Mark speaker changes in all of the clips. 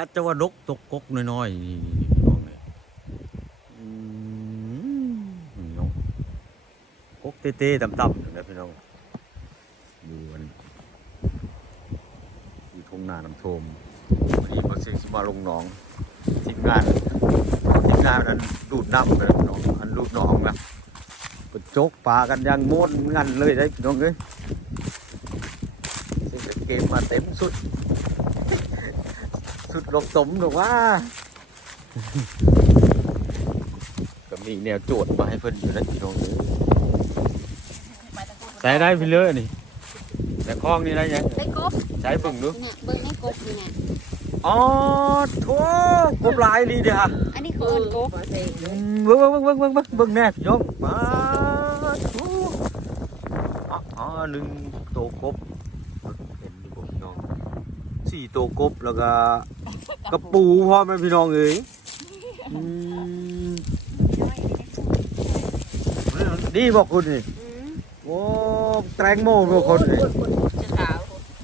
Speaker 1: อาจจะว่านกตกกกน้อยๆนี่พี่น้องเนี่ยอืมนี่น้องกกเต้ๆต่ำๆนะพี่น้องดูอันอยู่ทุ่งนาน้ำโทมวันนี้พอเสียงสมาลงหนองทีมงานทีมงานนั้นดูดน้ำเลยน้องอันดูดหนองนะเปิดโจกปลากันอยังม้วนงันเลยได้พี่น้องเอ้ยเสียงเกมมาเต็มสุด สุดหลบสมหรือว่าก็มีแนวโจทย์มาให้เพิ่นอยู่นะพี่น้องเอ้ยใส่ได้พี่เลยนี่แต่คล้องนี่ได้ยัง
Speaker 2: ได้กบ
Speaker 1: ใช้เบิ่งดู
Speaker 2: นี่นะเบิ่งในกบนี่นะ
Speaker 1: อ๋อโถ่กบหลายลีเดียว
Speaker 2: อันนี้คือเอิ้นกบ
Speaker 1: อืมเบิ่งเบิ่งเบิ่งเบิ่งเบิ่งเบิ่งแน่พี่น้องมาโถ่อ๋ออ๋อหนึ่งโตวกบเห็นอยู่บ่พี่น้องสี่โตวกบแล้วก็ กระปูพ่อแม่พี่น้องเอ้ยอืมนี่บอกคุณนี่
Speaker 2: อืม
Speaker 1: โอ้แตงโมบอกคนนี่
Speaker 2: จะขาว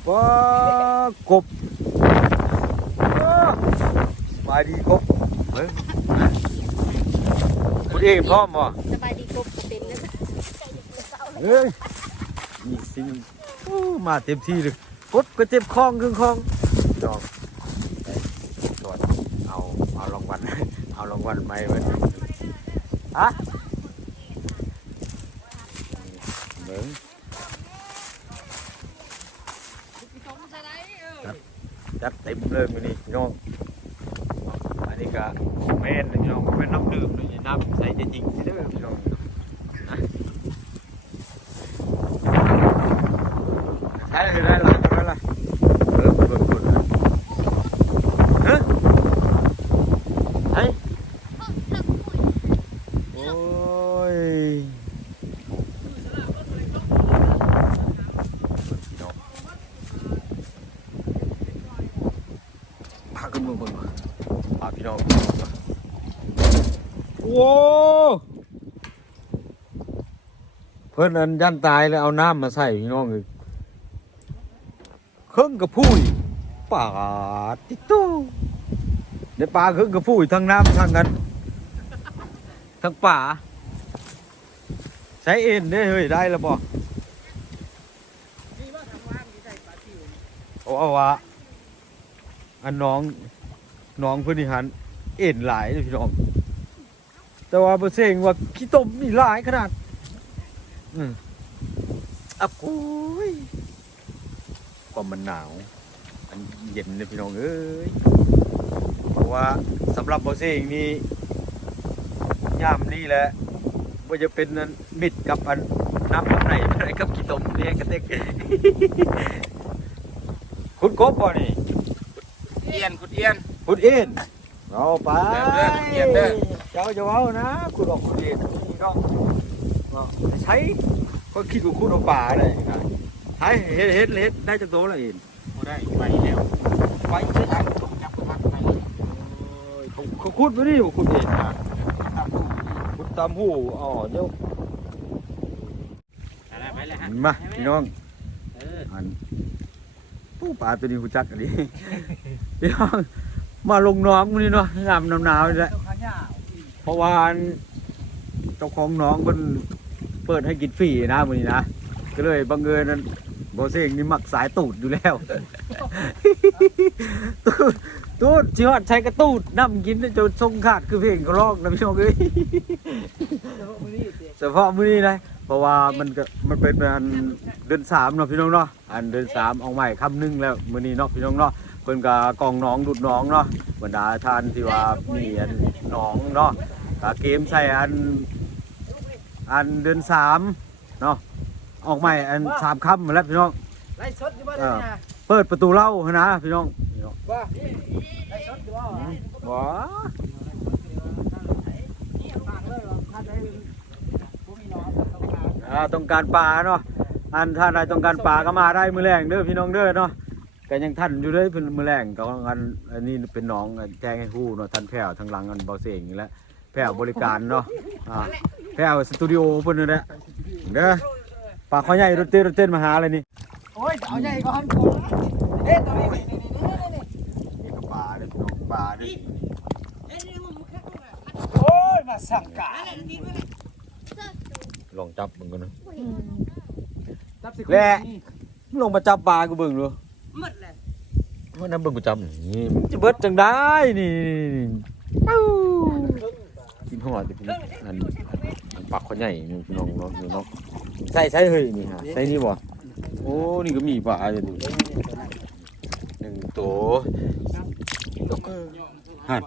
Speaker 1: ว้ากบว้าสบายดีกบเฮ้ยคุณเองพร้อมบ่
Speaker 2: สบายดีกบเต็มเลย
Speaker 1: เฮ้ยนี่สิโอ้มาเต็มที่เลยกดก็เจ็บคองครึ่งคองจองไปตรวจ เอาเอารางวัลเอารางวัลไปเว้ยฮะเบิ้งจัดเต็มเลยมื้อนี้พี่น้องอันนี้ก็แม่นพี่น้องแม่นน้ำดื่มนี่น้ำใส่จะจริงเด้อพี่น้องนะใช่เลยได้ละได้ละเออเปิดเปิดฮะไอ้โอ้ยพี่น้อง พาขึ้นเมืองเบิ่งมา พาพี่น้องโว้เพิ่นอันยันตายแล้วเอาน้ำมาใส่พี่น้องเลยเครื่องกระพุ้ยปาดติโตในป่าเครื่องกระพุ้ยทั้งน้ำทั้งกันทั้งป่าใช้เอ็นได้เฮ้ยได้แล้วบ่โอ้เอาวะอันน้อง น้องเพื่อนนี่หันเอ็นหลายเลยพี่น้อง แต่ว่าเปอร์เซ็นต์ว่าขี้ตมนี่หลายขนาด อืมอะโอ้ยความมันหนาว อันเย็นเลยพี่น้องเอ้ยเพราะว่าสำหรับเปอร์เซ็นต์นี่ยามนี่แหละว่าจะเป็นนั้นมิดกับอันน้ำกับไหนอะไรกับขี้ตมเนี่ยกันเด็กคุณกบบ่นี่
Speaker 3: เอียนคุณเอียน
Speaker 1: คุณเอ็นเอาไป
Speaker 3: เด้อเด้อเย็นเด้อ
Speaker 1: เจ้าจะเอานะคุณบอกคุณเอ็นนี่ก็ใช้ก็คิดว่าคุณเอาป่าเลยนะใช้เฮ็ดเฮ็ดเฮ็ดได้จังโตแล้วเอ็น
Speaker 3: บ่ได้ไปแล้วไปใช้ทางตรงจับพักไป
Speaker 1: เขาเขาคุดไปนี่คุณเอ็น
Speaker 3: ตามตู้
Speaker 1: คุณตามหูอ๋อเดี๋ยว
Speaker 3: อะไรไปเลยฮะ
Speaker 1: มาพี่น้อง
Speaker 3: เออ
Speaker 1: อันผู้ป่าตัวนี้หูจักอันนี้พี่น้อง มาลงน้องมื้อนี้เนาะยามหนาวๆนี่แหละเพราะว่าเจ้าของน้องมันเปิดให้กินฟรีนะมื้อนี้นะก็เลยบังเอิญนั้นบอเซงนี่มักสายตูดอยู่แล้ว ตูดจิฮอดใช้กระตูดน้ำกินจนทรงขาดคือเพลงเขาร้องนะพี่น้องเอ้ยเฉพาะมื้อนี้นะเพราะว่ามันก็มันเป็นอันเดือนสามเนาะพี่น้องเนาะอันเดือนสามเอาใหม่คำหนึงแล้วมื้อนี้เนาะพี่น้องเนาะ เพิ่นก็กองน้องดูดน้องเนาะบรรดาท่านที่ว่ามีอันน้องเนาะก็เกมใส่อันอันเดือนสามเนาะออกใหม่อันสามค่ำมาแล้วพี่น้อง
Speaker 4: ไล่สดอยู่บ่ได้นะ
Speaker 1: เปิดประตูเล่าให้นะพี่น้อง
Speaker 4: ว่าไล่สดอยู่บ่
Speaker 1: ว้า
Speaker 4: ฝากเลยว่าถ้าได้ผู้มีน้องต้องการ
Speaker 1: อ่าต้องการปลาเนาะอันท่านใดต้องการปลาก็มาได้มือแรงเด้อพี่น้องเด้อเนาะ ก็ยังท่านอยู่เด้อเพิ่นมือแรงก็อันอันนี้เป็นน้องแจ้งให้ฮู้เนาะท่านแพ้วทางหลังอันเบาเสียงนี่แหละแพ้วบริการเนาะอ่าแพ้วสตูดิโอเพิ่นนี่แหละเด้อปลาข้อใหญ่รถเต้นรถเต้นมาหาเลยนี่
Speaker 4: โอ้ยเอาใหญ่ก่อนกูเอ๊ะตัวนี้นี่นี่นี่นี่
Speaker 1: นี่ก็ปลาเด้อพี่น้องเด้อ
Speaker 3: โอ้ยมาสั่งกา
Speaker 1: ลองจับมึงก่อนนะ
Speaker 3: จับสิ
Speaker 1: แหละมึงลองมาจับปลากูเบิ่งดู
Speaker 2: หมดเลย
Speaker 1: ว่าน้ำเบิ่งกูจับนี่มันจะเบิดจังได้นี่ปู้กินหอดดิพี่อันอันปากเขาใหญ่นี่พี่น้องน้องน้องใส่ใส่เฮ้ยนี่ฮะใส่นี่บ่โอ้นี่ก็มีปลาอยู่นี่หนึ่งตัวแล้วก็หัด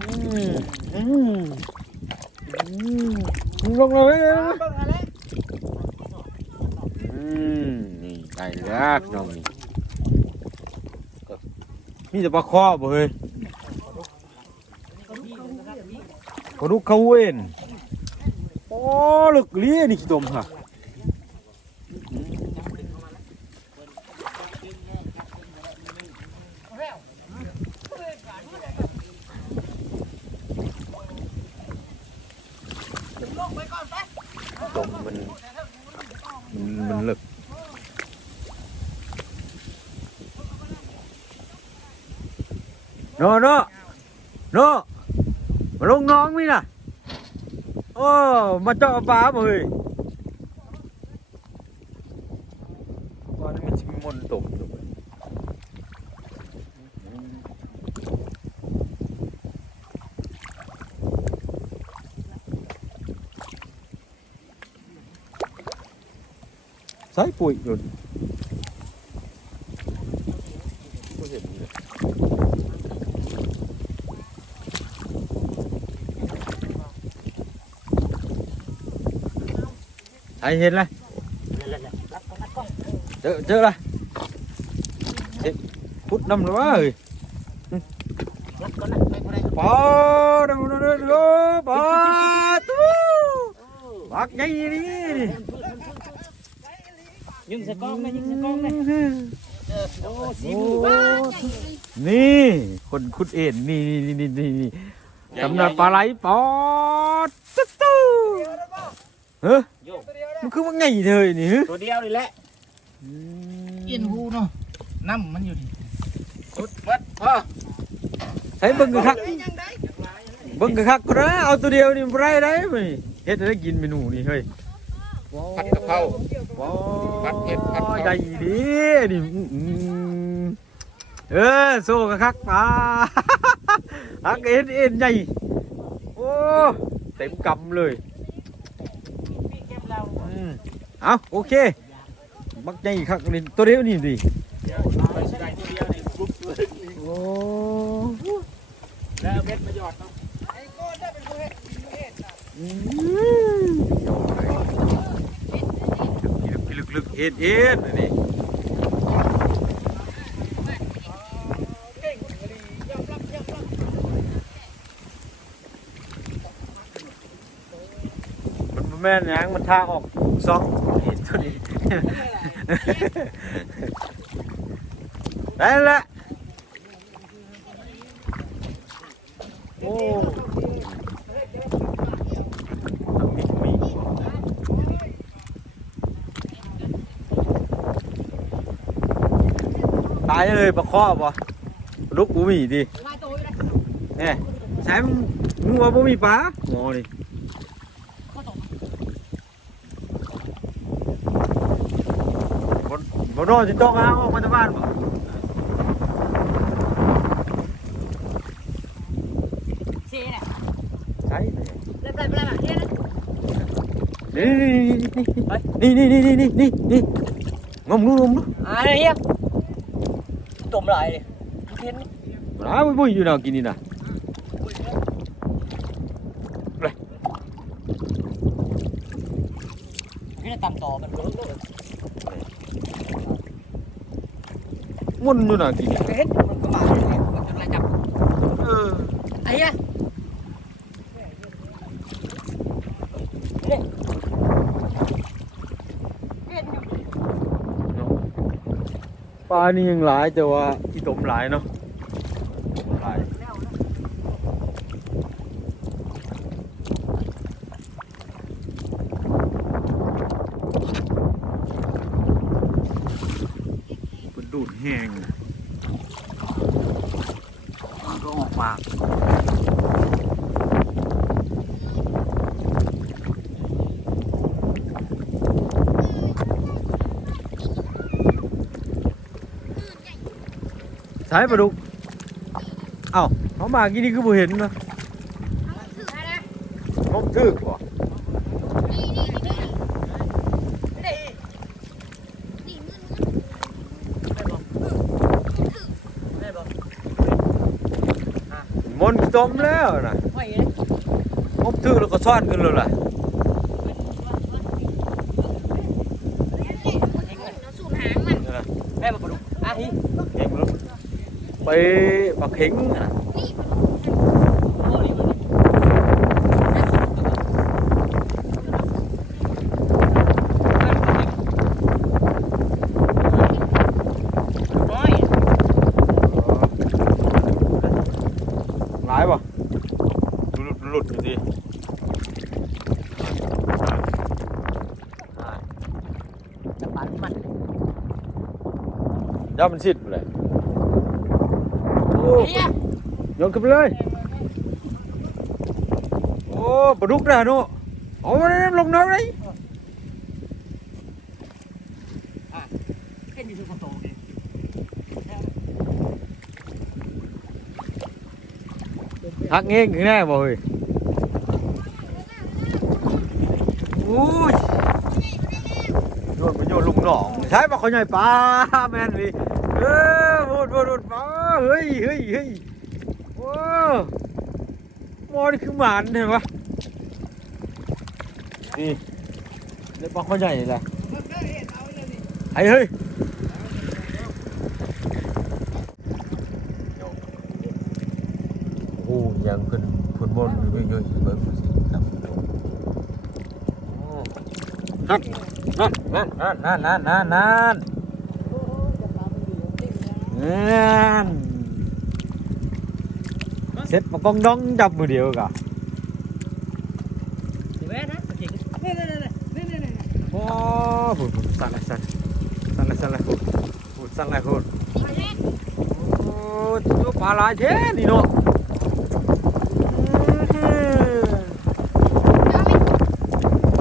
Speaker 1: อืมอืมอืมลงเลยอืมนี่ได้แล้วพี่น้องนี่ก็ มีแต่ปลาคอบ่เฮ้ยปลาดุกเขาเวนโอ้ลึกเลี้ยนี่ขี้ตมค่ะ nó nó nó mà nó nón mới nè. Ô mà cho bá mười qua đây mình chỉ môn tổm tổm sái bụi rồi. anh hiên lên chợ chợ đây phút năm nữa rồi bỏ đâu đâu đâu đâu bỏ tu bắt ngay đi nhưng sẽ con này nhưng sẽ con này นี่คนคุดเอ็นนี่นี่นี่นี่นี่สำหรับปลาไหลปอดตุ๊ดเฮ้ มันคือว่าไงเธอนี่ฮะ
Speaker 3: ตัวเดียวนี่แหละเอียนหูเนาะน้ำมันอยู่นี่สุดมัดพ่อ
Speaker 1: ใช้เบิ่งกะคักเบิ่งกะคักก็ได้เอาตัวเดียวนี่บ่ได้ได้มั้ยเฮ็ดให้ได้กินเมนูนี่เฮ้ย
Speaker 3: ผัดกะเพรา
Speaker 1: ว้า
Speaker 3: ผัดเผ็ดผัดเผ็ด
Speaker 1: ใหญ่ดีนี่อืมเออโซ่กะคักปลาฮักเอ็นเอ็นใหญ่โอ้เต็มกำเลยอืม เอาโอเค บักใหญ่ครับตัวเดียวนี่ดิ
Speaker 3: โอ้แล้วเม็ดมาหยอดเนาะ
Speaker 1: ไอ้
Speaker 3: ก้อนได้เป็นตัวเห็ดเห็ดนะ
Speaker 1: อืมลึกๆเอ็ดเอ็ดนี่มันแม่นยังมันท่าออกสอง ได้ละโอ้มีมีตายเลยปลาข้อบ่ลุกกูมีดิ
Speaker 2: มาตัวอยู่นะ
Speaker 1: เนี่ยใช้มึงว่าบ่มีปลาโง่ดิบ่บ่ นอนสิต้องเอาออกมาจากบ้านบ่
Speaker 2: เช่น่ะ
Speaker 1: ใช่เลย
Speaker 2: เริ่มเริ่มเริ่มเนี่นะ
Speaker 1: นี่นี่นี่นี่นี่นี่นี่นี่งมงูงมงู
Speaker 2: อ่าเนี่ยตุ่มไหลเลยเห็น
Speaker 1: อ้าวบุ้ยอยู่ nào กินนี่น่ะ
Speaker 2: นี่ตามต่อมันเบิ่งเลย
Speaker 1: มุนอยู่น่ะกิน
Speaker 2: เห็นมันก็มาเลยมันจะอะไรจับ
Speaker 1: เออ
Speaker 2: ไอ้เนี่ย
Speaker 1: ปลานี่ยังหลายแต่ว่าที่ตมหลายเนาะหลาย ดูดแห้ง
Speaker 3: มันก็ออกปาก
Speaker 1: ใช้ปลาดุก เอ้าเขามากินนี่คือบ่เห็นนะ จมแล้วนะพบทื่อแล้วก็ซ่อนกันเลยล่ะ
Speaker 2: ไป
Speaker 1: ปักหิงนะ ย่ามันสิดไปเลยโอ้
Speaker 2: เฮีย
Speaker 1: โยนขึ้นไปเลย โอ้ปลาดุกนะหนูเอามาเลยลงน้ำเลย
Speaker 2: เห็นอยู่สุดโตดิ
Speaker 1: หักเงี้ยงแน่บ่เฮ้ยโอ้ยโยนไปโยนลุงหนอง ใช่ปะเขาใหญ่ปลาแม่นดิเออโหดโหดโหดปลาเฮ้ยเฮ้ยเฮ้ยโอ้หมอนี่คือหมานเห็นปะนี่เด็กปลาเขาใหญ่เลยไอ้เฮ้ยโอ้ยังขึ้นขึ้นบนเยอะๆเบิ้งสิครับนั่นนั่นนั่นนั่นนั่นนั่น นั่นนั่นเสร็จมากองดองจับมือเดียวกะ
Speaker 2: แว่นะเก่งนี่นี่นี่นี่นี่นี่
Speaker 1: โอ้พูดพูดสั่นเลยสั่นสั่นเลยสั่นเลยพูดพูดสั่นเลยพูดโอ้ตัวปลาหลายแท้นี่เนาะ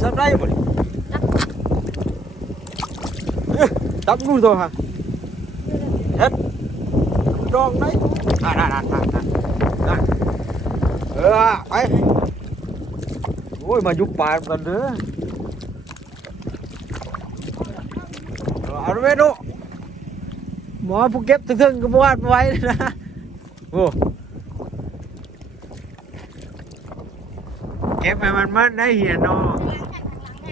Speaker 1: จับได้บ่ดิจับนู่นตัวฮะเฮ็ด ดองไหนอ่านั่นนั่นนั่นนั่นนั่นเออไปโอ้ย มายุบปลากันเด้อเอาไปดูหมอผู้เก็บถึงๆก็บวาดไว้นะโอ้เก็บให้มันมันได้เหียนเนาะ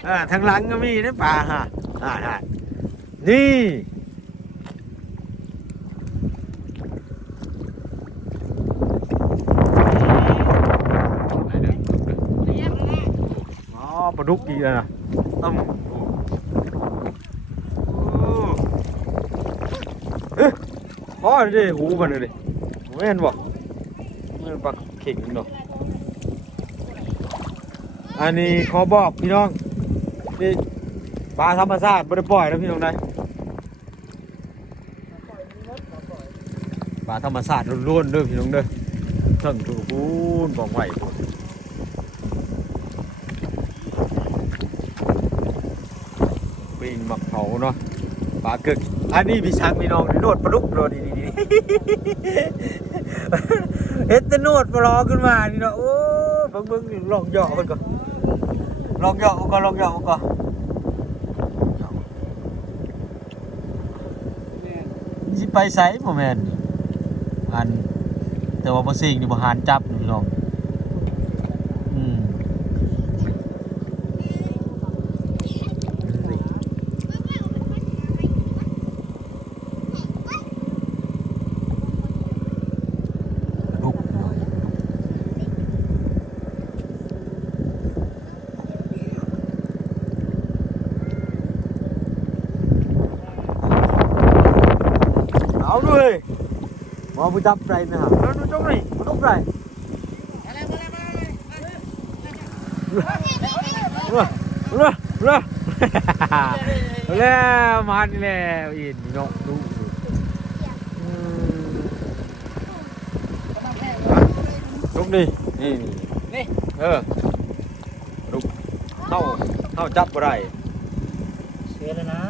Speaker 1: เออทางหลังก็มีนะป่าฮะอ่าได้นี่อ๋อปลาดุก อีกแล้วนะต้มอ๋อนี่หูมันเลยไม่เห็นบ่มันปลาเข่งเนาะอันนี้ขอบอกพี่น้องนี่ปลาธรรมชาติไม่ได้ปล่อยนะพี่น้องนะปลาธรรมชาติล้วนๆเด้อพี่น้องเด้อเทั้งทุกพูนบอกไหวพูนปิงห มักเผาเนาะปลาเกิกอันนี้พี่ช้างพี่น้องโนดปลาดุกโนดนี่นี่เฮ็ดแต่โนดปลอขึ้นมานี่เนาะโอ้เบิ่งเบิ่งลองหยาะมันก่อนลองหยาะมันก่อนลองหยาะมันก่อนสิไปไสบ่แมนอันแต่ว่าบ่ซิงนี่บ่หานจับนี่พี่น้อง ดับไฟนะแล้วดูจงไหนจงไฟเรือเรือแล้วมานี่ลยอินเนาะดูลุกดินี่นี่เออลุกเข้าเข้าจับอะไร
Speaker 2: เสียแล้วนะ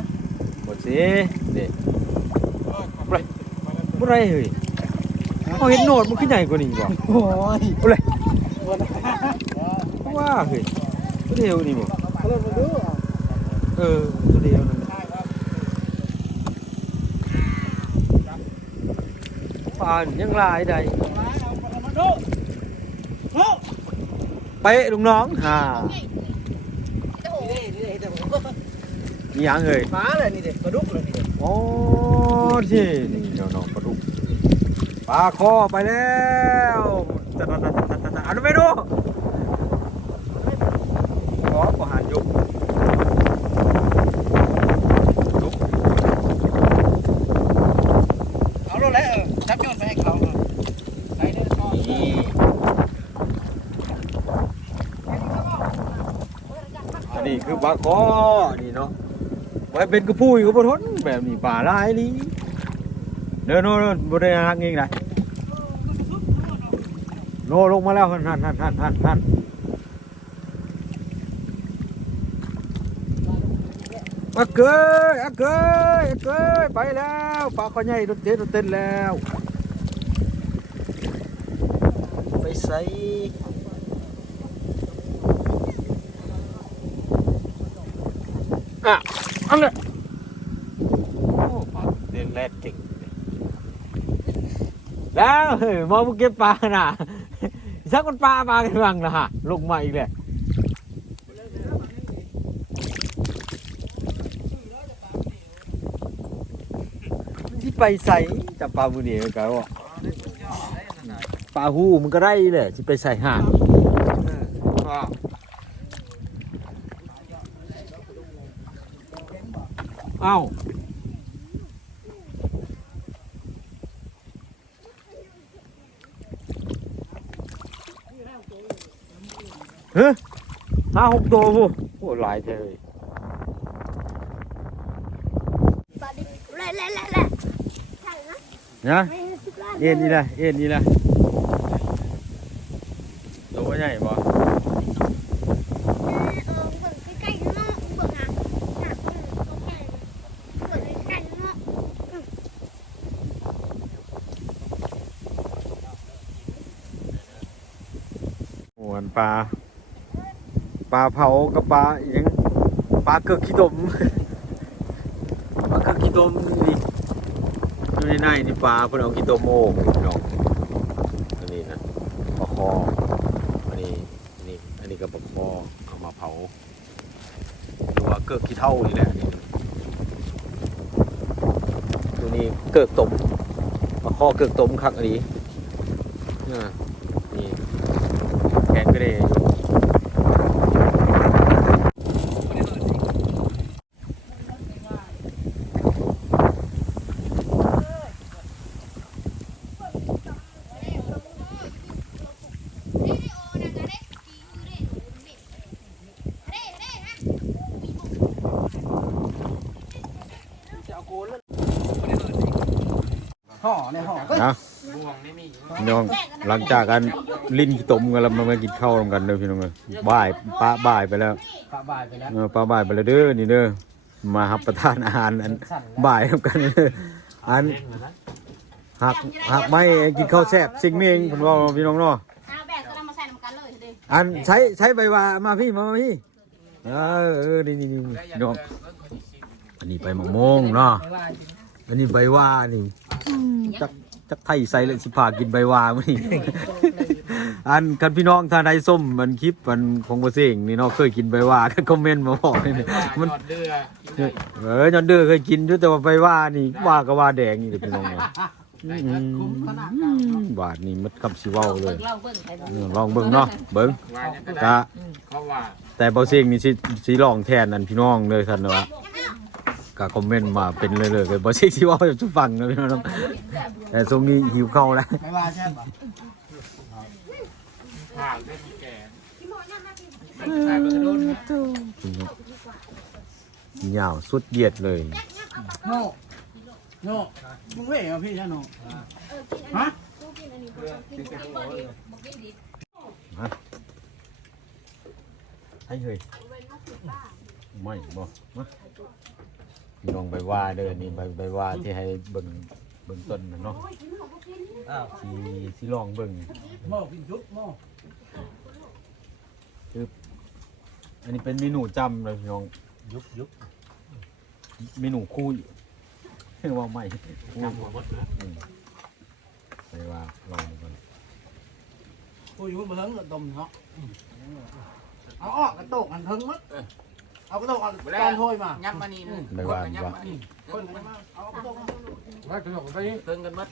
Speaker 1: หมดสิเด็กอะไรอะไรเฮ้ย เขาเห็นโนดมันขึ้นใหญ่กว่านี้บ่
Speaker 2: โอ้ย
Speaker 1: บ่เลยว่าเฮ้ยตัวเดียวนี่บ่
Speaker 3: เริ่มมาดูอะ
Speaker 1: เออตัวเดียวนั่นแหละปลายังหลายใด
Speaker 3: มาดูโอ้
Speaker 1: ไปลุงน้องฮ่า
Speaker 2: นี่นี่นี่แต่ผม
Speaker 1: มีหยังเฮ้ย
Speaker 2: ปลาเลยนี่เด็กปลาดุกเลยนี่เด็ก
Speaker 1: โอ้ที่นี่น้องๆปลาดุก ปลาคอไปแล้วตะตะตะตะตะตะอันนั้นไม่รู้ขอประหารยุกยุก
Speaker 3: เอาแล้วและเออจับโยนไปให้เขาเออใส่ได้ก็
Speaker 1: นี่อันนี้คือปลาคอนี่เนาะไว้เป็นกระพุ้ยกระพุ้นแบบนี้ปลาลายนี่เดินโน่นบริเวณหักเองนะ โนลงมาแล้วหันหันหันหันหันหันอะเกยอะเกยอะเกยไปแล้วปลาคอใหญ่รถเต้นรถเต้นแล้ว ไปใส่อะอันนี้โอ้ปลาเล่นแรดเก่งแล้วเฮ้ยมองมึงเก็บปลาน่ะ สักคนปลาปลากันบ้างนะฮะลงมาอีกเลยที่ไปใส่จับปลาบุเดียวกันวะปลาหูมันก็ได้เลยที่ไปใส่ห่านเอ้า เฮ้ยห้าหกตัวพูโอ้หลายเท่เลย
Speaker 5: ปลาดิบเล่เล่เล่เล่ใช่นะ
Speaker 1: นะ
Speaker 5: ไม่สิบล้าน
Speaker 1: เอ็นนี่แหละเอ็นนี่แหละตัวใหญ่บ่
Speaker 5: เออเบิ่งใกล้ๆเนาะเบิ่งอะน่ะเออตัวใหญ่เบิ่งใกล้ๆเนาะ
Speaker 1: โอ้อันปลา ปลาเผากับปลาอหยังปลาเกือกขี้ตมปลาเกือกขี้ตมนี่อยู่ในในนี่ปลาเพิ่นเอาขี้ตมโม่พี่น้องอันนี้นะปลาคออันนี้อันนี้อันนี้ก็ปลาคอเอามาเผาตัวเกือกขี้เท่านี่แหละนี่ตัวนี้เกือกตมปลาคอเกือกตมคักอันนี้อ่านี่แกงก็ได้อยู่
Speaker 3: ห่อ ในห่อ
Speaker 1: นะ
Speaker 3: บ่วงนี่มี
Speaker 1: พี่น้องหลังจากกันลิ้นขี้ตมกันแล้วมามากินข้าวกันเด้อพี่น้องเอ้ยบ่ายป้าบ่ายไปแล้ว
Speaker 3: ปลาบ่ายไปแล้ว
Speaker 1: เออป้าบ่ายไปแล้วเด้อนี่เด้อมารับประทานอาหารอันบ่ายทำกันเด้ออันหักหักไม่กินข้าวแซ่บสิ่งนี้เองผมว่าพี่น้องเนาะ
Speaker 5: เอาแบกก็นำมาใส่น้ำกันเลยเด้
Speaker 1: อันใช้ใช้ใบว่ามาพี่มามาพี่เออเออนี่นี่นี่พี่น้องอันนี้ใบมะม่วงเนาะอันนี้ใบว่านี่ จักจักไทยใส่เลยสิพากินใบว่ามื้อนี้ อันคันพี่น้องท่านใดส้มมันคลิปมันของบ่เสียงนี่เนาะเคยกินใบว่าก็คอมเมนต์มาบอกนี่มัน
Speaker 3: เดือ
Speaker 1: เออจอนเด้อเคยกินอยู่แต่ว่าใบว่านี่ว่าก็ว่าแดงนี่เด้อพี่น้องเนาะอืมบาดนี่มันคำสิเว้าเลย
Speaker 2: เล่าเบิ่งใคร
Speaker 1: เออลองเบิ่งเนาะเบิ่ง
Speaker 3: ว่าอย่างก็
Speaker 1: กะ
Speaker 3: ได้เขาว่า
Speaker 1: แต่บ่เสียงนี่สิสิลองแทนอันพี่น้องเลยท่านว่า ก็คอมเมนต์มาเป็นเลยเลยบ่เสียงสิเว้าให้ทุกฟังนะพี่น้องแต่ช่วงนี้หิวข้าวแล้ว
Speaker 3: ไม่ว่าใช่ปะผ่านได้มีแก่ใส่เบอร์โดน
Speaker 1: ยาวสุดเหยียดเลย
Speaker 3: โน่โน่มึงเว้ยเอาพี่ใช่โน่ฮะ
Speaker 1: ฮะให้เฮ้ยไม่บ่มา พี่น้องไปว่าเด้อนี่ไปไปว่าที่ให้เบิ่งเบิ่งต้นน่ะเนาะ
Speaker 2: อ้าว
Speaker 1: สิสิลองเบิ่ง
Speaker 3: หม้อกินชุบหม้อ
Speaker 1: อันนี้เป็นเมนูจำเลยพี่น้อง
Speaker 2: ยุบยุบ
Speaker 1: เมนูคุยว่าไม่
Speaker 2: จำหัวมดนะ
Speaker 1: อืมไปว่าลองดูก่อน
Speaker 3: ผู้อยู่มาเฮิงก็ต้มเนาะเอาออกกระโตกอันเฮิงมัด เอากระโตกอันตอนโทยมา
Speaker 4: ยับมานี่นะ
Speaker 1: ไปว่า
Speaker 4: ยับ
Speaker 1: ว่า
Speaker 4: มานี่
Speaker 3: คนกันมาเอากระโตกมา
Speaker 6: ว่าจะบอกไป
Speaker 4: เติงกันมัด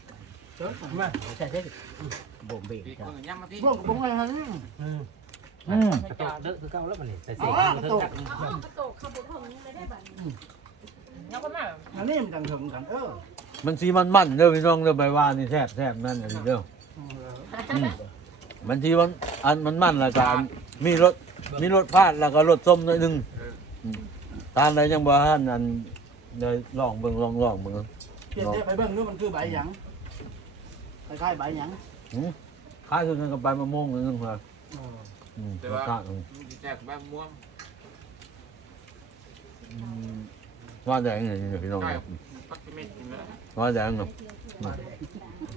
Speaker 3: เชิญ
Speaker 2: มาใช่ใช่บ่มเบรก
Speaker 4: ปีก
Speaker 2: จ้ะ
Speaker 4: คนยับมาพี่
Speaker 3: ร่วมกับผมไงฮะ
Speaker 2: อืมกระโดดเลิกคือเก่าแล้วมันนี่ใส่เสี
Speaker 3: เอา
Speaker 2: ยง
Speaker 3: ออกก
Speaker 2: มัน
Speaker 3: ระ
Speaker 2: เทิ
Speaker 3: โต
Speaker 2: ง
Speaker 3: ก
Speaker 2: จัก
Speaker 3: อันนี้มันจังถึงกันเออ
Speaker 1: มันสีมันมันๆเด้อพี่น้องเด้อไปว่านี่แซ่บแซ่บนั่นอันนี้เด้ออืมมันสีมันอันมันมันแล้วก็อันมีรสมีรสพาดแล้วก็รสส้มหน่อยหนึง มทานได้ยังบ่ทันอันเดี๋ยวลองเบิ่งลองลองเบิ่ง
Speaker 3: เปลี่ยนได้ไปเบิ่งดูมันคือใบหยังคล้ายๆใบหยัง
Speaker 1: คล้ายคือกันกับใบมะม่วงนิดนึงค่ะอืม
Speaker 4: แต่
Speaker 1: รส
Speaker 4: ว่า
Speaker 1: ชาติอืม
Speaker 4: แจกแบบม่วง
Speaker 1: ว่าแดงนี่พี่น้อง
Speaker 4: ใช่
Speaker 1: ครับ
Speaker 4: ปักเม็ดกินแล้ว
Speaker 1: ว่าแดงเนาะ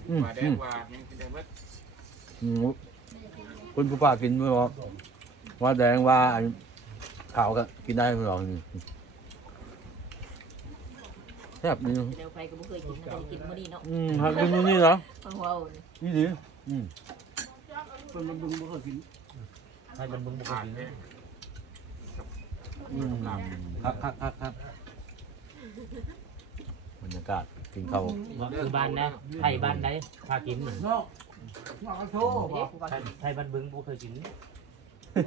Speaker 1: อืม
Speaker 4: ว่าแด
Speaker 1: อื
Speaker 4: ง
Speaker 1: ม
Speaker 4: ว่ายังกินได้เบิด
Speaker 1: อืมคุณผู้ป้ากินไหมวะว่าแดงว่าอัน ขาวก็กินได้พี่น้องนี่แซ่บนี่
Speaker 7: เดี๋ยวไปก็บ่เคยกินเคยกินมื้อนี้เนาะ
Speaker 1: อืมหากินมื้อนี่เหรอ
Speaker 7: เพิ่นเว้า
Speaker 1: นี่ดิอืม
Speaker 3: เพิ่นมันบึงบ่เคยกิน
Speaker 2: ให้มันบึงบุก
Speaker 4: ผ่าน
Speaker 2: บิน
Speaker 4: เนี่ย
Speaker 1: อืมครับครับครับครับบรรยากาศกินข้าว
Speaker 2: ว่าคือบ้านนะไทยบ้านใดพากิน
Speaker 3: เนาะเนาะเอาโชว์บ่
Speaker 2: ไทยไทยบ้านบึงบ่เคยกิน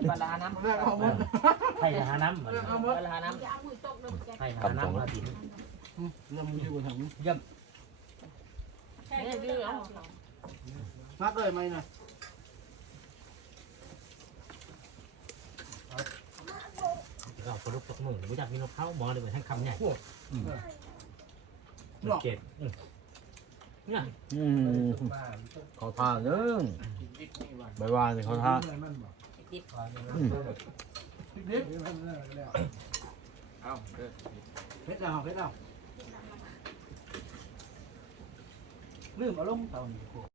Speaker 7: บาลาน้ำ
Speaker 3: แรกเอาหมด
Speaker 2: ไทยหาน้ำเหมือน
Speaker 3: เอาหา
Speaker 7: น้
Speaker 2: ไทยหาน้ำมากิน
Speaker 3: เรื่องมันอยู่ทางำ
Speaker 7: เนี่ยดื้อเอา
Speaker 3: มักเลยไหมนะ
Speaker 2: เราคนลุกตกมือรู้จักมีนกเขาหมอเลยเหมือนทั้งคำใหญ่เจ็ดเนี่ย
Speaker 1: เขาทานเด้อใบวานนี่เขาทาน
Speaker 7: ติด
Speaker 1: อืม
Speaker 4: เอ้าเด้อ
Speaker 3: เพชรเอาเพชรเอาลืมเอาลงเตานี่